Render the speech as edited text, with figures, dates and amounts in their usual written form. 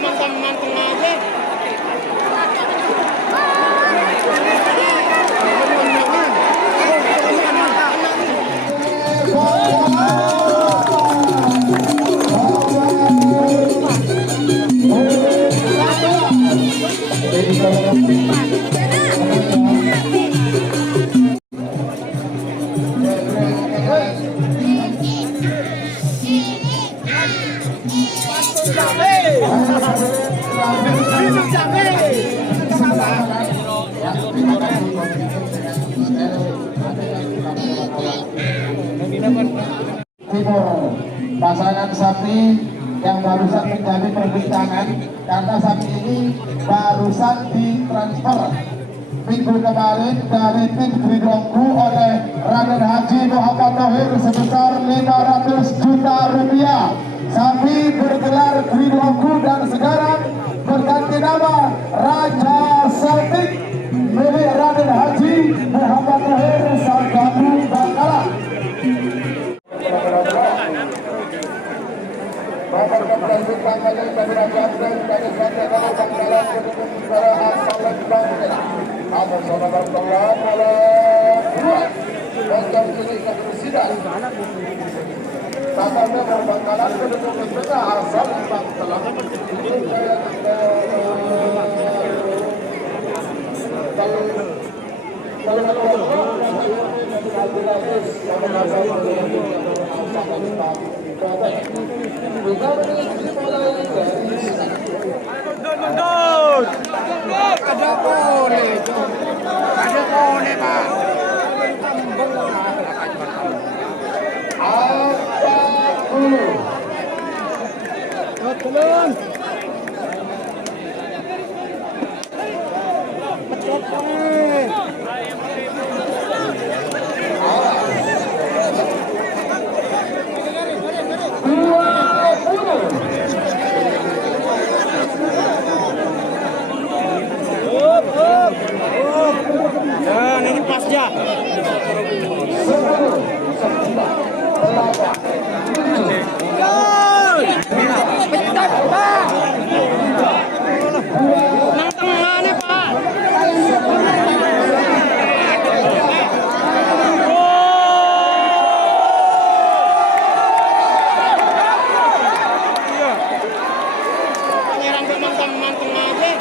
manteng-manteng aja. Timur pasangan sapi yang barusan menjadi perbincangan karena sapi ini barusan ditransfer minggu kemarin dari tim Gridongku oleh Raden Haji Muhammad Thohir sebesar 500 juta rupiah. Sapi bergelar Gridongku dan sekarang berganti nama Raja Celtic milik Raden Haji Muhammad Thohir Sargabu Bangkalan. Ada boleh Pak. Turun. Dan ini pas ya. Nang tengahnya Pak. Nyerang manteng-manteng aja.